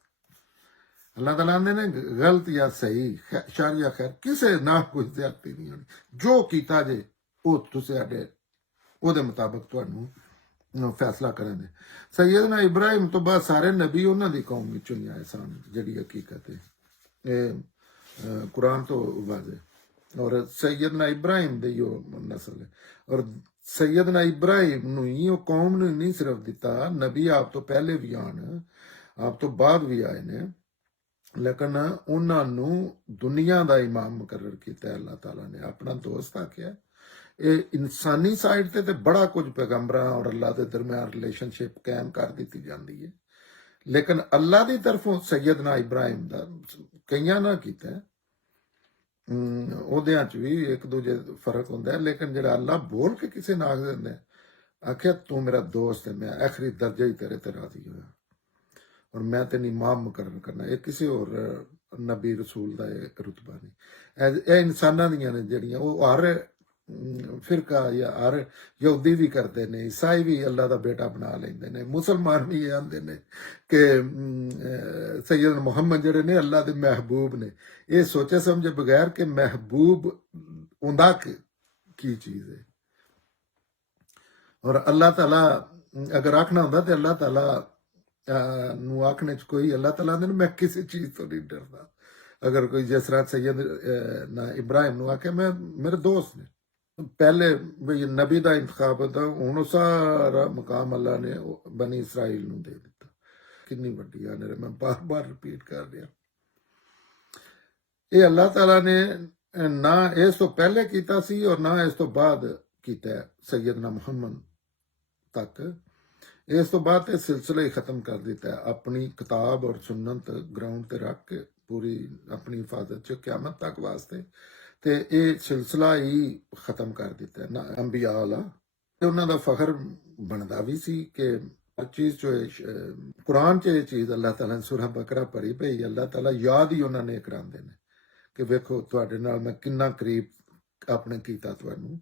ਅੱਲਾਹ ਤਾਲਾ ਨੇ ਗਲਤ ਜਾਂ ਸਹੀ, ਸ਼ਰ ਜਾਂ ਖੈਰ, ਕਿਸੇ ਨਾਲ ਕੋਈ ਜ਼ਿਆਦਤੀ ਨਹੀਂ ਹੋਣੀ। ਜੋ ਕੀਤਾ ਜੇ ਉਹ ਤੁਸੀਂ ਉਹਦੇ ਮੁਤਾਬਕ ਤੁਹਾਨੂੰ ਫੈਸਲਾ ਕਰਨ ਦੇ। ਸੈਯਦਨਾ ਇਬਰਾਹਿਮ ਤੋਂ ਬਾਅਦ ਸਾਰੇ ਨਬੀ ਉਹਨਾਂ ਦੀ ਕੌਮ ਵਿੱਚੋਂ ਹੀ ਆਏ ਸਨ, ਜਿਹੜੀ ਹਕੀਕਤ ਹੈ ਇਹ ਕੁਰਾਨ ਤੋਂ ਵਾਜ਼ਿਹ। ਔਰ ਸੈਯਦਨਾ ਇਬਰਾਹਿਮ ਦੀ ਉਹ ਨਸਲ ਹੈ। ਔਰ ਸੈਯਦਨਾ ਇਬਰਾਹਿਮ ਨੂੰ ਹੀ, ਉਹ ਕੌਮ ਨੂੰ ਨਹੀਂ ਸਿਰਫ ਦਿੱਤਾ, ਨਬੀ ਆਪ ਤੋਂ ਪਹਿਲੇ ਵੀ ਆਣ, ਆਪ ਤੋਂ ਬਾਅਦ ਵੀ ਆਏ ਨੇ, ਲੇਕਿਨ ਉਹਨਾਂ ਨੂੰ ਦੁਨੀਆ ਦਾ ਇਮਾਮ ਮੁਕਰਰ ਕੀਤਾ ਅੱਲਾਹ ਤਾਲਾ ਨੇ। ਆਪਣਾ ਦੋਸਤ ਆਖਿਆ। ਇਹ ਇਨਸਾਨੀ ਸਾਈਡ ਤੇ ਬੜਾ ਕੁਝ ਪੈਗੰਬਰਾਂ ਔਰ ਅੱਲਾਹ ਦੇ ਦਰਮਿਆਨ ਰਿਲੇਸ਼ਨਸ਼ਿਪ ਕਾਇਮ ਕਰ ਦਿੱਤੀ ਜਾਂਦੀ ਹੈ, ਲੇਕਿਨ ਅੱਲਾਹ ਦੀ ਤਰਫੋਂ ਸੈਯਦਨਾ ਇਬਰਾਹਿਮ ਦਾ ਕਈਆਂ ਨਾਲ ਕੀਤਾ, ਉਹਦਿਆਂ ਚ ਵੀ ਇੱਕ ਦੂਜੇ ਫਰਕ ਹੁੰਦਾ ਹੈ। ਲੇਕਿਨ ਜਿਹੜਾ ਅੱਲਾਹ ਬੋਲ ਕੇ ਕਿਸੇ ਨਾਲ ਆਖ ਦਿੰਦਾ, ਆਖਿਆ ਤੂੰ ਮੇਰਾ ਦੋਸਤ ਹੈ, ਮੈਂ ਆਖਰੀ ਦਰਜੇ ਹੀ ਤੇਰੇ ਤੇ ਰਾਜ਼ੀ ਹੋਇਆ ਔਰ ਮੈਂ ਤੈਨੂੰ ਇਮਾਮ ਮੁਕਰਰ ਕਰਨਾ। ਇਹ ਕਿਸੇ ਹੋਰ ਨਬੀ ਰਸੂਲ ਦਾ ਇਹ ਰੁਤਬਾ ਨਹੀਂ। ਇਹ ਇਨਸਾਨਾਂ ਦੀਆਂ ਨੇ ਜਿਹੜੀਆਂ ਉਹ ਹਰ ਫਿਰਕਾ ਜਾਂ ਹਰ ਯਹੂਦੀ ਵੀ ਕਰਦੇ ਨੇ, ਈਸਾਈ ਵੀ ਅੱਲਾਹ ਦਾ ਬੇਟਾ ਬਣਾ ਲੈਂਦੇ ਨੇ, ਮੁਸਲਮਾਨ ਵੀ ਇਹ ਆਂਦੇ ਨੇ ਕਿ ਸੈਯਦ ਮੁਹੰਮਦ ਜਿਹੜੇ ਨੇ ਅੱਲਾਹ ਦੇ ਮਹਿਬੂਬ ਨੇ। ਇਹ ਸੋਚੇ ਸਮਝੇ ਬਗੈਰ ਕਿ ਮਹਿਬੂਬ ਹੁੰਦਾ ਕੀ ਚੀਜ਼ ਹੈ। ਔਰ ਅੱਲਾਹ ਤਾਲਾ ਅਗਰ ਆਖਣਾ ਹੁੰਦਾ ਤੇ ਅੱਲਾਹ ਤਾਲਾ ਨੂੰ ਆਖਣੇ ਚ ਕੋਈ, ਅੱਲਾਹ ਤਾਲਾ ਨੇ ਮੈਂ ਕਿਸੇ ਚੀਜ਼ ਤੋਂ ਨਹੀਂ ਡਰਦਾ। ਅਗਰ ਕੋਈ ਜਿਸ ਤਰ੍ਹਾਂ ਸੈਯਦ ਨਾ ਇਬਰਾਹਿਮ ਨੂੰ ਆਖੇ ਮੈਂ ਮੇਰੇ ਦੋਸਤ ਨੇ, ਪਹਿਲੇ ਵੀ ਨਬੀ ਦਾ ਇੰਤਖਾਬ ਹੁੰਦਾ, ਹੁਣ ਉਹ ਸਾਰਾ ਮਕਾਮ ਅੱਲਾਹ ਨੇ ਬਨੀ ਇਸਰਾਈਲ ਨੂੰ ਦੇ ਦਿੱਤਾ। ਕਿੰਨੀ ਵੱਡੀ ਆਨਰ ਹੈ, ਮੈਂ ਬਾਰ-ਬਾਰ ਰਿਪੀਟ ਕਰ ਰਿਹਾ। ਇਹ ਅੱਲਾਹ ਤਾਲਾ ਨੇ ਨਾ ਇਸ ਤੋਂ ਪਹਿਲੇ ਕੀਤਾ ਸੀ ਔਰ ਨਾ ਇਸ ਤੋਂ ਬਾਅਦ ਕੀਤਾ ਸੈਯਦਨਾ ਮੁਹੰਮਦ ਤੱਕ। ਇਸ ਤੋਂ ਬਾਅਦ ਇਹ ਸਿਲਸਿਲਾ ਹੀ ਖਤਮ ਕਰ ਦਿੱਤਾ, ਆਪਣੀ ਕਿਤਾਬ ਔਰ ਸੁਨਨਤ ਗਰਾਊਂਡ ਤੇ ਰੱਖ ਕੇ ਪੂਰੀ ਆਪਣੀ ਹਿਫਾਜ਼ਤ ਚ ਕਿਆਮਤ ਤੱਕ ਵਾਸਤੇ, ਤੇ ਇਹ ਸਿਲਸਿਲਾ ਹੀ ਖਤਮ ਕਰ ਦਿੱਤਾ ਨਾ ਅੰਬੀਆ ਵਾਲਾ। ਤੇ ਉਹਨਾਂ ਦਾ ਫਖਰ ਬਣਦਾ ਵੀ ਸੀ ਕਿ ਹਰ ਚੀਜ਼ ਜੋ ਕੁਰਾਨ ਚ ਇਹ ਚੀਜ਼ ਅੱਲਾਹ ਤਾਲਾ ਨੇ ਸੂਰਾ ਬਕਰਾ ਪੜ੍ਹੀ ਪਈ, ਅੱਲਾਹ ਤਾਲਾ ਯਾਦ ਹੀ ਉਹਨਾਂ ਨੇ ਕਰਾਉਂਦੇ ਨੇ ਕਿ ਵੇਖੋ ਤੁਹਾਡੇ ਨਾਲ ਮੈਂ ਕਿੰਨਾ ਕਰੀਬ ਆਪਣੇ ਕੀਤਾ ਤੁਹਾਨੂੰ।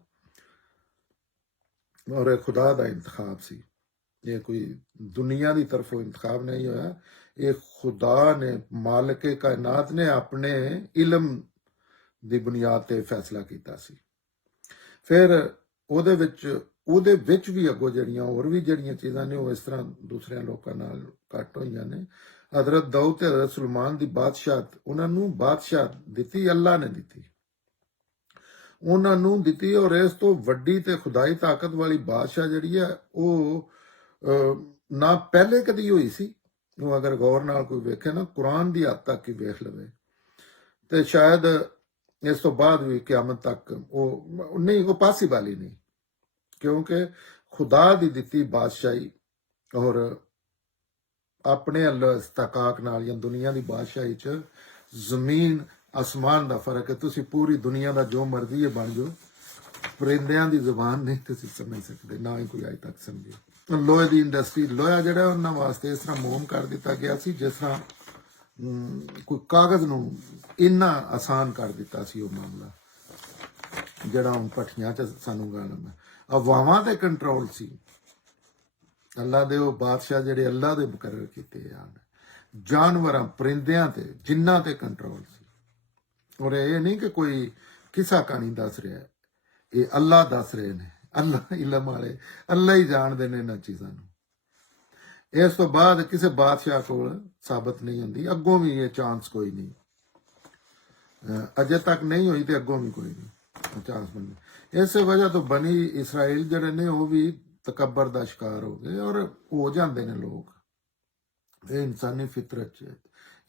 ਔਰ ਇਹ ਖੁਦਾ ਦਾ ਇੰਤਖਾਬ ਸੀ, ਇਹ ਕੋਈ ਦੁਨੀਆ ਦੀ ਤਰਫੋਂ ਇੰਤਖਾਬ ਨਹੀਂ ਹੋਇਆ। ਇਹ ਖੁਦਾ ਨੇ, ਮਾਲਕੇ ਕਾਇਨਾਤ ਨੇ ਆਪਣੇ ਇਲਮ ਦੀ ਬੁਨਿਆਦ ਤੇ ਫੈਸਲਾ ਕੀਤਾ ਸੀ। ਫਿਰ ਉਹਦੇ ਵਿੱਚ ਵੀ ਅੱਗੋਂ ਜਿਹੜੀਆਂ ਹੋਰ ਵੀ ਜਿਹੜੀਆਂ ਚੀਜ਼ਾਂ ਨੇ ਉਹ ਇਸ ਤਰ੍ਹਾਂ ਦੂਸਰਿਆਂ ਲੋਕਾਂ ਨਾਲ ਘੱਟ ਹੋਈਆਂ ਨੇ। ਹਜ਼ਰਤ ਦਾਊਦ ਤੇ ਹਜ਼ਰਤ ਸੁਲੇਮਾਨ ਦੀ ਬਾਦਸ਼ਾਹਤ, ਉਹਨਾਂ ਨੂੰ ਬਾਦਸ਼ਾਹਤ ਦਿੱਤੀ ਅੱਲਾਹ ਨੇ ਦਿੱਤੀ, ਉਹਨਾਂ ਨੂੰ ਦਿੱਤੀ। ਔਰ ਇਸ ਤੋਂ ਵੱਡੀ ਤੇ ਖੁਦਾਈ ਤਾਕਤ ਵਾਲੀ ਬਾਦਸ਼ਾਹ ਜਿਹੜੀ ਹੈ ਉਹ ਨਾ ਪਹਿਲੇ ਕਦੀ ਹੋਈ ਸੀ। ਉਹ ਅਗਰ ਗੌਰ ਨਾਲ ਕੋਈ ਵੇਖੇ ਨਾ, ਕੁਰਾਨ ਦੀ ਹੱਦ ਤੱਕ ਹੀ ਵੇਖ ਲਵੇ, ਤੇ ਸ਼ਾਇਦ ਇਸ ਤੋਂ ਬਾਅਦ ਵੀ ਕਿਆਮਤ ਤੱਕ ਉਹ ਨਹੀਂ, ਉਹ ਪਾਸੀਬਲ ਹੀ ਨਹੀਂ, ਕਿਉਂਕਿ ਖੁਦਾ ਦੀ ਦਿੱਤੀ ਬਾਦਸ਼ਾਹੀ ਔਰ ਆਪਣੇ ਅੱਲਾਹ ਇਸਤਕਾਕ ਨਾਲ ਜਾਂ ਦੁਨੀਆ ਦੀ ਬਾਦਸ਼ਾਹੀ ਚ ਜ਼ਮੀਨ ਅਸਮਾਨ ਦਾ ਫਰਕ ਹੈ। ਤੁਸੀਂ ਪੂਰੀ ਦੁਨੀਆ ਦਾ ਜੋ ਮਰਜ਼ੀ ਹੈ ਬਣ ਜਾਓ, ਪਰਿੰਦਿਆਂ ਦੀ ਜ਼ੁਬਾਨ ਨਹੀਂ ਤੁਸੀਂ ਸਮਝ ਸਕਦੇ, ਨਾ ਹੀ ਕੋਈ ਅੱਜ ਤੱਕ ਸਮਝੇ। ਲੋਹੇ ਦੀ ਇੰਡਸਟਰੀ, ਲੋਹਾ ਜਿਹੜਾ ਉਹਨਾਂ ਵਾਸਤੇ ਇਸ ਤਰ੍ਹਾਂ ਮੋਮ ਕਰ ਦਿੱਤਾ ਗਿਆ ਸੀ ਜਿਸ ਤਰ੍ਹਾਂ ਕੋਈ ਕਾਗਜ਼ ਨੂੰ ਇੰਨਾ ਆਸਾਨ ਕਰ ਦਿੱਤਾ ਸੀ ਉਹ ਮਾਮਲਾ, ਜਿਹੜਾ ਹੁਣ ਭੱਠੀਆਂ ਚ ਸਾਨੂੰ ਗਾਲਮ ਹੈ। ਅਵਾਵਾਂ ਤੇ ਕੰਟਰੋਲ ਸੀ ਅੱਲਾਹ ਦੇ, ਉਹ ਬਾਦਸ਼ਾਹ ਜਿਹੜੇ ਅੱਲਾਹ ਦੇ ਮੁਕਰਰ ਕੀਤੇ ਹਨ। ਜਾਨਵਰਾਂ, ਪਰਿੰਦਿਆਂ ਤੇ, ਜਿੰਨਾਂ ਤੇ ਕੰਟਰੋਲ ਸੀ। ਔਰ ਇਹ ਨਹੀਂ ਕਿ ਕੋਈ ਕਿੱਸਾ ਕਹਾਣੀ ਦੱਸ ਰਿਹਾ, ਇਹ ਅੱਲਾਹ ਦੱਸ ਰਹੇ ਨੇ। ਅੱਲਾ ਇਲਮ ਵਾਲੇ ਅੱਲਾ ਹੀ ਜਾਣਦੇ ਨੇ ਇਹਨਾਂ ਚੀਜ਼ਾਂ ਨੂੰ। ਇਸ ਤੋਂ ਬਾਅਦ ਕਿਸੇ ਬਾਦਸ਼ਾਹ ਕੋਲ ਸਾਬਤ ਨਹੀਂ ਹੁੰਦੀ, ਅੱਗੋਂ ਵੀ ਇਹ ਚਾਂਸ ਕੋਈ ਨਹੀਂ, ਅਜੇ ਤੱਕ ਨਹੀਂ ਹੋਈ ਤੇ ਅੱਗੋਂ ਵੀ ਕੋਈ ਨਹੀਂ ਚਾਂਸ ਬਣਦੀ। ਇਸੇ ਵਜ੍ਹਾ ਤੋਂ ਬਨੀ ਇਸਰਾਈਲ ਜਿਹੜੇ ਨੇ ਉਹ ਵੀ ਤਕੱਬਰ ਦਾ ਸ਼ਿਕਾਰ ਹੋ ਗਏ ਔਰ ਹੋ ਜਾਂਦੇ ਨੇ ਲੋਕ। ਇਹ ਇਨਸਾਨੀ ਫਿਤਰਤ ਚ ਹੈ।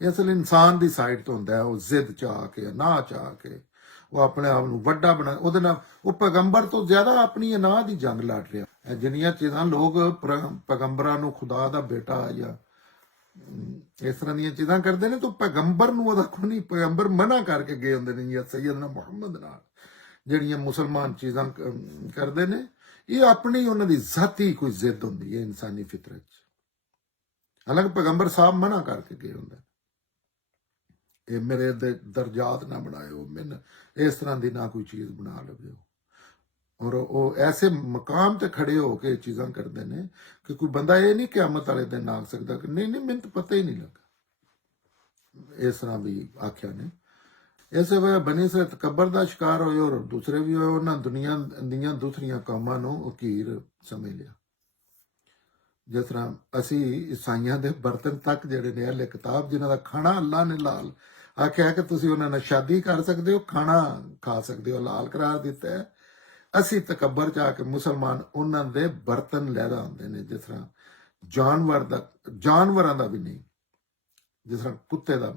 ਅਸਲ ਇਨਸਾਨ ਦੀ ਸਾਈਡ ਤੋਂ ਹੁੰਦਾ ਹੈ, ਉਹ ਜ਼ਿੱਦ ਚਾਹ ਕੇ ਨਾ ਚਾਹ ਕੇ ਉਹ ਆਪਣੇ ਆਪ ਨੂੰ ਵੱਡਾ ਬਣਾ, ਉਹਦੇ ਨਾਲ ਉਹ ਪੈਗੰਬਰ ਤੋਂ ਜ਼ਿਆਦਾ ਆਪਣੀ ਅਨਾਹ ਦੀ ਜੰਗ ਲੜ ਰਿਹਾ। ਇਹ ਜਿੰਨੀਆਂ ਚੀਜ਼ਾਂ ਲੋਕ ਪੈਗੰਬਰਾਂ ਨੂੰ ਖੁਦਾ ਦਾ ਬੇਟਾ ਜਾਂ ਇਸ ਤਰ੍ਹਾਂ ਦੀਆਂ ਚੀਜ਼ਾਂ ਕਰਦੇ ਨੇ ਤਾਂ ਪੈਗੰਬਰ ਨੂੰ ਉਹਦਾ ਕੋਈ ਨਹੀਂ, ਪੈਗੰਬਰ ਮਨਾ ਕਰਕੇ ਗਏ ਹੁੰਦੇ ਨੇ ਜਾਂ ਸੈਯਦਨਾ ਮੁਹੰਮਦ ਨਾਲ ਜਿਹੜੀਆਂ ਮੁਸਲਮਾਨ ਚੀਜ਼ਾਂ ਕਰਦੇ ਨੇ। ਇਹ ਆਪਣੀ ਉਹਨਾਂ ਦੀ ਜ਼ਾਤੀ ਕੋਈ ਜ਼ਿੱਦ ਹੁੰਦੀ ਹੈ ਇਨਸਾਨੀ ਫਿਤਰਤ ਚ, ਹਾਲਾਂਕਿ ਪੈਗੰਬਰ ਸਾਹਿਬ ਮਨਾ ਕਰਕੇ ਗਏ ਹੁੰਦੇ, ਇਹ ਮੇਰੇ ਦਰਜਾਤ ਨਾ ਬਣਾਇਓ, ਮੈਨੂੰ ਇਸ ਤਰ੍ਹਾਂ ਦੀ ਨਾ ਕੋਈ ਚੀਜ਼ ਬਣਾ ਲਵਿਓ। ਔਰ ਉਹ ਐਸੇ ਮਕਾਮ ਤੇ ਖੜੇ ਹੋ ਕੇ ਚੀਜ਼ਾਂ ਕਰਦੇ ਨੇ ਕਿ ਕੋਈ ਬੰਦਾ ਇਹ ਨਹੀਂ ਕਿਆਮਤ ਵਾਲੇ ਦਿਨ ਆ ਸਕਦਾ ਕਿ ਨਹੀਂ ਮੈਨੂੰ ਤਾਂ ਪਤਾ ਹੀ ਨਹੀਂ ਲੱਗਾ। ਇਸ ਤਰ੍ਹਾਂ ਵੀ ਆਖਿਆ ਨੇ। ਇਸੇ ਵਜ੍ਹਾ ਬਨੀ ਇਸਰਾਈਲ ਤਕੱਬਰ ਦਾ ਸ਼ਿਕਾਰ ਹੋਏ ਔਰ ਦੂਸਰੇ ਵੀ ਹੋਏ। ਉਹਨਾਂ ਦੁਨੀਆ ਦੀਆਂ ਦੂਸਰੀਆਂ ਕੌਮਾਂ ਨੂੰ ਉਕੀਰ ਸਮਝ ਲਿਆ। ਜਿਸ ਤਰ੍ਹਾਂ ਅਸੀਂ ਈਸਾਈਆਂ ਦੇ ਬਰਤਨ ਤੱਕ ਜਿਹੜੇ ਨੇ ਅਹਿਲੇ ਕਿਤਾਬ ਜਿਨ੍ਹਾਂ ਦਾ ਖਾਣਾ ਅੱਲਾ ਨੇ ਲਾਲ ਆਖਿਆ ਕਿ ਤੁਸੀਂ ਉਹਨਾਂ ਨਾਲ ਸ਼ਾਦੀ ਕਰ ਸਕਦੇ ਹੋ, ਖਾਣਾ ਖਾ ਸਕਦੇ ਹੋ, ਲਾਲ ਕਰਾਰ ਦਿੱਤਾ ਹੈ। ਅਸੀਂ ਤਕੱਬਰ ਚ ਆ ਕੇ ਮੁਸਲਮਾਨ ਉਹਨਾਂ ਦੇ ਬਰਤਨ ਲੈਦਾ ਹੁੰਦੇ ਨੇ, ਜਿਸ ਤਰ੍ਹਾਂ ਜਾਨਵਰਾਂ ਦਾ ਵੀ ਨਹੀਂ, ਜਿਸ ਤਰ੍ਹਾਂ ਕੁੱਤੇ ਦਾ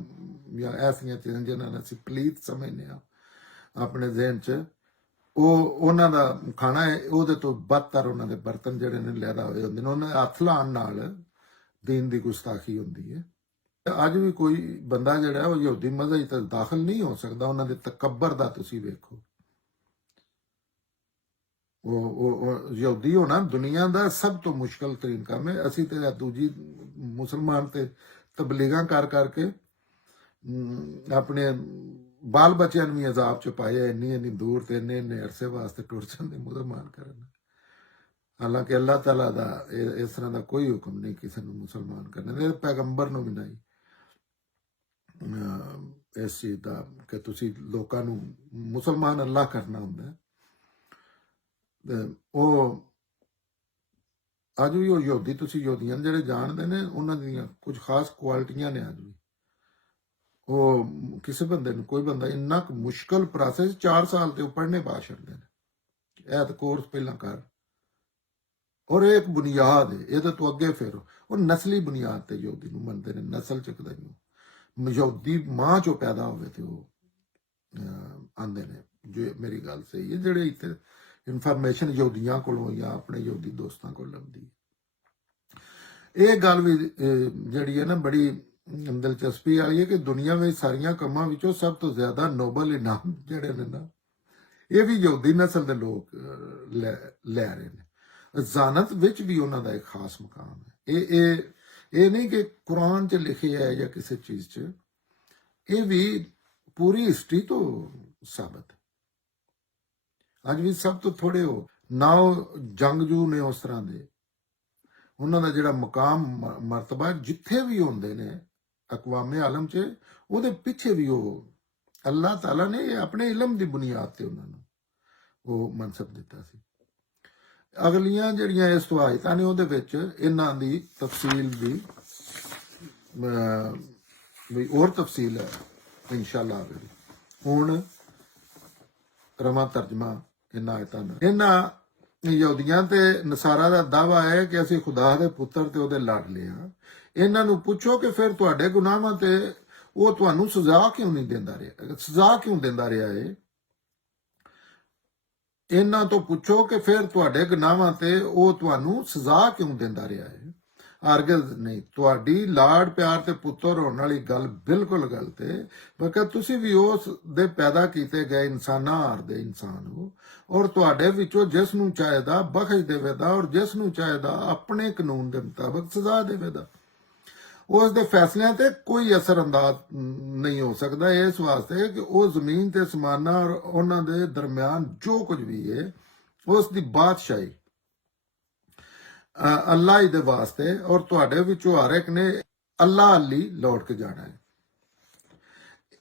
ਜਾਂ ਐਸੀਆਂ ਚੀਜ਼ਾਂ ਜਿਹਨਾਂ ਨੂੰ ਅਸੀਂ ਪਲੀਤ ਸਮਝਦੇ ਹਾਂ ਆਪਣੇ ਜ਼ਿਹਨ ਚ, ਉਹ ਉਹਨਾਂ ਦਾ ਖਾਣਾ ਹੈ, ਉਹਦੇ ਤੋਂ ਬਦਤਰ ਉਹਨਾਂ ਦੇ ਬਰਤਨ ਜਿਹੜੇ ਨੇ ਲੈਦਾ ਹੋਏ ਹੁੰਦੇ ਨੇ। ਉਹਨਾਂ ਦੇ ਹੱਥ ਲਾਉਣ ਨਾਲ ਦੀਨ ਦੀ ਗੁਸਤਾਖੀ ਹੁੰਦੀ ਹੈ। ਅੱਜ ਵੀ ਕੋਈ ਬੰਦਾ ਜਿਹੜਾ ਉਹ ਯਹੂਦੀ ਮਜ਼ਹਬ ਚ ਦਾਖਲ ਨਹੀਂ ਹੋ ਸਕਦਾ। ਉਹਨਾਂ ਦੇ ਤਕੱਬਰ ਦਾ ਤੁਸੀਂ ਵੇਖੋ। ਉਹ ਯਹੂਦੀ ਹੋਣਾ ਦੁਨੀਆ ਦਾ ਸਭ ਤੋਂ ਮੁਸ਼ਕਲ ਤਰੀਨ ਕੰਮ ਹੈ। ਅਸੀਂ ਤੇ ਦੂਜੀ ਮੁਸਲਮਾਨ ਤੇ ਤਬਲੀਗਾਂ ਕਰ ਕਰਕੇ ਆਪਣੇ ਬਾਲ ਬੱਚਿਆਂ ਨੂੰ ਵੀ ਅਜ਼ਾਬ ਚ ਪਾਏ, ਇੰਨੀ ਦੂਰ ਤੇ ਇੰਨੇ ਅਰਸੇ ਵਾਸਤੇ ਟੁਰ ਜਾਂਦੇ ਮੁਸਲਮਾਨ ਕਰਨ। ਹਾਲਾਂਕਿ ਅੱਲਾਹ ਤਾਲਾ ਦਾ ਇਸ ਤਰ੍ਹਾਂ ਦਾ ਕੋਈ ਹੁਕਮ ਨਹੀਂ ਕਿਸੇ ਨੂੰ ਮੁਸਲਮਾਨ ਕਰਨ ਦਾ, ਪੈਗੰਬਰ ਨੂੰ ਵੀ ਨਹੀਂ ਇਸ ਚੀਜ਼ ਦਾ ਕਿ ਤੁਸੀਂ ਲੋਕਾਂ ਨੂੰ ਮੁਸਲਮਾਨ ਅੱਲਾਹ ਕਰਨਾ ਹੁੰਦਾ। ਉਹ ਅੱਜ ਵੀ ਉਹ ਯਹੂਦੀ ਤੁਸੀਂ ਯਹੂਦੀਆਂ ਜਿਹੜੇ ਜਾਣਦੇ ਨੇ ਉਹਨਾਂ ਦੀਆਂ ਕੁਝ ਖਾਸ ਕੁਆਲਿਟੀਆਂ ਨੇ। ਅੱਜ ਵੀ ਉਹ ਕਿਸੇ ਬੰਦੇ ਨੂੰ, ਕੋਈ ਬੰਦਾ ਇੰਨਾ ਕੁ ਮੁਸ਼ਕਲ ਪ੍ਰੋਸੈਸ 4 ਸਾਲ ਤੇ ਉਹ ਪੜ੍ਹਨੇ ਪਾ ਛੱਡਦੇ ਨੇ। ਇਹ ਤਾਂ ਕੋਰਸ ਪਹਿਲਾਂ ਕਰ ਔਰ ਇਹ ਇੱਕ ਬੁਨਿਆਦ ਹੈ, ਇਹਦੇ ਤੋਂ ਅੱਗੇ ਫਿਰ ਉਹ ਨਸਲੀ ਬੁਨਿਆਦ ਤੇ ਯਹੂਦੀ ਨੂੰ ਮੰਨਦੇ ਨੇ। ਨਸਲ ਚ ਕਦੇ ਨਹੀਂ ਯਹੂਦੀ ਮਾਂ ਚੋਂ ਪੈਦਾ ਹੋਵੇ ਤੇ ਉਹ ਆਂਦੇ ਨੇ। ਜੋ ਮੇਰੀ ਗੱਲ ਸਹੀ ਹੈ, ਜਿਹੜੇ ਇੱਥੇ ਇਨਫੋਰਮੇਸ਼ਨ ਯਹੂਦੀਆਂ ਕੋਲੋਂ ਜਾਂ ਆਪਣੇ ਯਹੂਦੀ ਦੋਸਤਾਂ ਕੋਲ ਲੱਭਦੀ ਹੈ। ਇਹ ਗੱਲ ਵੀ ਜਿਹੜੀ ਹੈ ਨਾ ਬੜੀ ਦਿਲਚਸਪੀ ਵਾਲੀ ਹੈ ਕਿ ਦੁਨੀਆ ਵਿੱਚ ਸਾਰੀਆਂ ਕੰਮਾਂ ਵਿੱਚੋਂ ਸਭ ਤੋਂ ਜ਼ਿਆਦਾ ਨੋਬਲ ਇਨਾਮ ਜਿਹੜੇ ਨੇ ਨਾ ਇਹ ਵੀ ਯਹੂਦੀ ਨਸਲ ਦੇ ਲੋਕ ਲੈ ਰਹੇ ਨੇ। ਜ਼ਾਨਤ ਵਿੱਚ ਵੀ ਉਹਨਾਂ ਦਾ ਇੱਕ ਖਾਸ ਮੁਕਾਮ ਹੈ। ਇਹ ਨਹੀਂ ਕਿ ਕੁਰਾਨ 'ਚ ਲਿਖਿਆ ਹੈ ਜਾਂ ਕਿਸੇ ਚੀਜ਼ 'ਚ, ਇਹ ਵੀ ਪੂਰੀ ਹਿਸਟਰੀ ਤੋਂ ਸਾਬਤ ਹੈ। ਅੱਜ ਵੀ ਸਭ ਤੋਂ ਥੋੜੇ ਹੋ ਨਾ ਉਹ ਜੰਗਜੂ ਨੇ ਉਸ ਤਰ੍ਹਾਂ ਦੇ, ਉਹਨਾਂ ਦਾ ਜਿਹੜਾ ਮੁਕਾਮ ਮਰਤਬਾ ਜਿੱਥੇ ਵੀ ਹੁੰਦੇ ਨੇ ਅਕਵਾਮੇ ਆਲਮ 'ਚ, ਉਹਦੇ ਪਿੱਛੇ ਵੀ ਉਹ ਅੱਲਾਹ ਤਾਲਾ ਨੇ ਆਪਣੇ ਇਲਮ ਦੀ ਬੁਨਿਆਦ ਤੇ ਉਹਨਾਂ ਨੂੰ ਉਹ ਮਨਸਬ ਦਿੱਤਾ ਸੀ। ਅਗਲੀਆਂ ਜਿਹੜੀਆਂ ਇਸ ਤੋਂ ਆਇਤਾਂ ਨੇ ਉਹਦੇ ਵਿੱਚ ਇਹਨਾਂ ਦੀ ਤਫਸੀਲ ਦੀ ਵੀ ਹੋਰ ਤਫਸੀਲ ਹੈ ਇਨਸ਼ਾਅੱਲਾ। ਹੁਣ ਰਮਾ ਤਰਜਮਾ ਇਹਨਾਂ ਆਇਤਾਂ ਦਾ। ਇਹਨਾਂ ਯਹੂਦੀਆਂ ਤੇ ਨਸਾਰਾ ਦਾ ਦਾਵਾ ਹੈ ਕਿ ਅਸੀਂ ਖੁਦਾ ਦੇ ਪੁੱਤਰ ਤੇ ਉਹਦੇ ਲਾਡਲੇ ਹਾਂ। ਇਹਨਾਂ ਨੂੰ ਪੁੱਛੋ ਕਿ ਫਿਰ ਤੁਹਾਡੇ ਗੁਨਾਹਾਂ ਤੇ ਉਹ ਤੁਹਾਨੂੰ ਸਜ਼ਾ ਕਿਉਂ ਨਹੀਂ ਦਿੰਦਾ ਰਿਹਾ, ਸਜ਼ਾ ਕਿਉਂ ਦਿੰਦਾ ਰਿਹਾ ਹੈ। ਇਹਨਾਂ ਤੋਂ ਪੁੱਛੋ ਕਿ ਫਿਰ ਤੁਹਾਡੇ ਗੁਨਾਹਾਂ ਤੇ ਉਹ ਤੁਹਾਨੂੰ ਸਜ਼ਾ ਕਿਉਂ ਦਿੰਦਾ ਰਿਹਾ ਹੈ। ਹਰਗਿਜ਼ ਨਹੀਂ। ਤੁਹਾਡੀ ਲਾਡ ਪਿਆਰ ਤੇ ਪੁੱਤਰ ਹੋਣ ਵਾਲੀ ਗੱਲ ਬਿਲਕੁਲ ਗਲਤ ਹੈ। ਬਲਕਿ ਤੁਸੀਂ ਵੀ ਉਸ ਦੇ ਪੈਦਾ ਕੀਤੇ ਗਏ ਇਨਸਾਨਾਂ ਹਾਰਦੇ ਇਨਸਾਨ ਹੋ ਔਰ ਤੁਹਾਡੇ ਵਿੱਚੋਂ ਜਿਸ ਨੂੰ ਚਾਹੇਦਾ ਬਖਸ਼ ਦੇਵੇਗਾ ਔਰ ਜਿਸ ਨੂੰ ਚਾਹੇਦਾ ਆਪਣੇ ਕਾਨੂੰਨ ਦੇ ਮੁਤਾਬਕ ਸਜ਼ਾ ਦੇਵੇਗਾ। ਉਸ ਦੇ ਫੈਸਲਿਆਂ ਤੇ ਕੋਈ ਅਸਰ ਅੰਦਾਜ਼ ਨਹੀਂ ਹੋ ਸਕਦਾ, ਇਸ ਵਾਸਤੇ ਕਿ ਉਹ ਜ਼ਮੀਨ ਤੇ ਅਸਮਾਨਾਂ ਔਰ ਉਹਨਾਂ ਦੇ ਦਰਮਿਆਨ ਜੋ ਕੁਝ ਵੀ ਹੈ ਉਸ ਦੀ ਬਾਦਸ਼ਾਹੀ ਅੱਲਾਹ ਹੀ ਦੇ ਵਾਸਤੇ ਔਰ ਤੁਹਾਡੇ ਵਿੱਚੋਂ ਹਰ ਇੱਕ ਨੇ ਅੱਲਾਹ ਅੱਲੀ ਲੌਟ ਕੇ ਜਾਣਾ ਹੈ।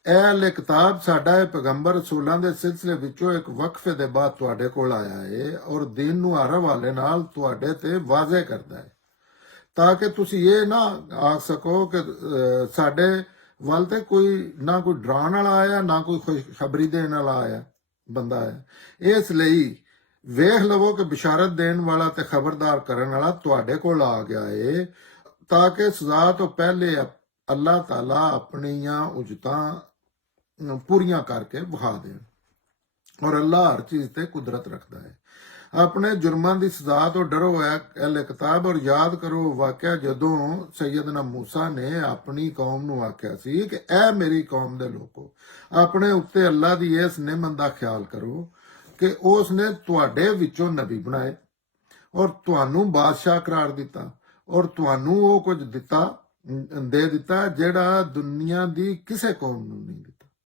ਇਹ ਕਿਤਾਬ ਸਾਡਾ ਇਹ ਪੈਗੰਬਰ ਰਸੂਲਾਂ ਦੇ ਸਿਲਸਿਲੇ ਵਿੱਚੋਂ ਇੱਕ ਵਕਫੇ ਦੇ ਬਾਅਦ ਤੁਹਾਡੇ ਕੋਲ ਆਇਆ ਹੈ ਔਰ ਦੀਨ ਨੂੰ ਹਰ ਹਵਾਲੇ ਨਾਲ ਤੁਹਾਡੇ ਤੇ ਵਾਜ਼ੇ ਕਰਦਾ ਹੈ, ਤਾਂ ਕਿ ਤੁਸੀਂ ਇਹ ਨਾ ਆਖ ਸਕੋ ਕਿ ਸਾਡੇ ਵੱਲ ਤੇ ਕੋਈ ਨਾ ਕੋਈ ਡਰਾਉਣ ਵਾਲਾ ਆਇਆ, ਨਾ ਕੋਈ ਖੁਸ਼ਖਬਰੀ ਦੇਣ ਵਾਲਾ ਆਇਆ ਬੰਦਾ ਹੈ। ਇਸ ਲਈ ਵੇਖ ਲਵੋ ਕਿ ਬਿਸ਼ਾਰਤ ਦੇਣ ਵਾਲਾ ਤੇ ਖਬਰਦਾਰ ਕਰਨ ਵਾਲਾ ਤੁਹਾਡੇ ਕੋਲ ਆ ਗਿਆ ਹੈ, ਤਾਂ ਕਿ ਸਜ਼ਾ ਤੋਂ ਪਹਿਲੇ ਅੱਲਾਹ ਤਾਲਾ ਆਪਣੀਆਂ ਉਜਤਾਂ ਪੂਰੀਆਂ ਕਰਕੇ ਵਿਖਾ ਦੇਣ। ਔਰ ਅੱਲਾਹ ਹਰ ਚੀਜ਼ ਤੇ ਕੁਦਰਤ ਰੱਖਦਾ ਹੈ। ਆਪਣੇ ਜੁਰਮਾਂ ਦੀ ਸਜ਼ਾ ਤੋਂ ਡਰੋ ਅਹਿਲੇ ਕਿਤਾਬ, ਔਰ ਯਾਦ ਕਰੋ ਵਾਕਿਆ ਜਦੋਂ ਸੈਯਦਨਾ ਮੂਸਾ ਨੇ ਆਪਣੀ ਕੌਮ ਨੂੰ ਆਖਿਆ ਸੀ ਕਿ ਇਹ ਮੇਰੀ ਕੌਮ ਦੇ ਲੋਕੋ, ਆਪਣੇ ਉੱਤੇ ਅੱਲਾਹ ਦੀ ਇਸ ਨਿਮਤ ਦਾ ਖਿਆਲ ਕਰੋ ਕਿ ਉਸ ਨੇ ਤੁਹਾਡੇ ਵਿੱਚੋਂ ਨਬੀ ਬਣਾਏ ਔਰ ਤੁਹਾਨੂੰ ਬਾਦਸ਼ਾਹ ਕਰਾਰ ਦਿੱਤਾ ਔਰ ਤੁਹਾਨੂੰ ਉਹ ਕੁਝ ਦੇ ਦਿੱਤਾ ਜਿਹੜਾ ਦੁਨੀਆ ਦੀ ਕਿਸੇ ਕੌਮ ਨੂੰ ਨਹੀਂ ਦਿੱਤਾ।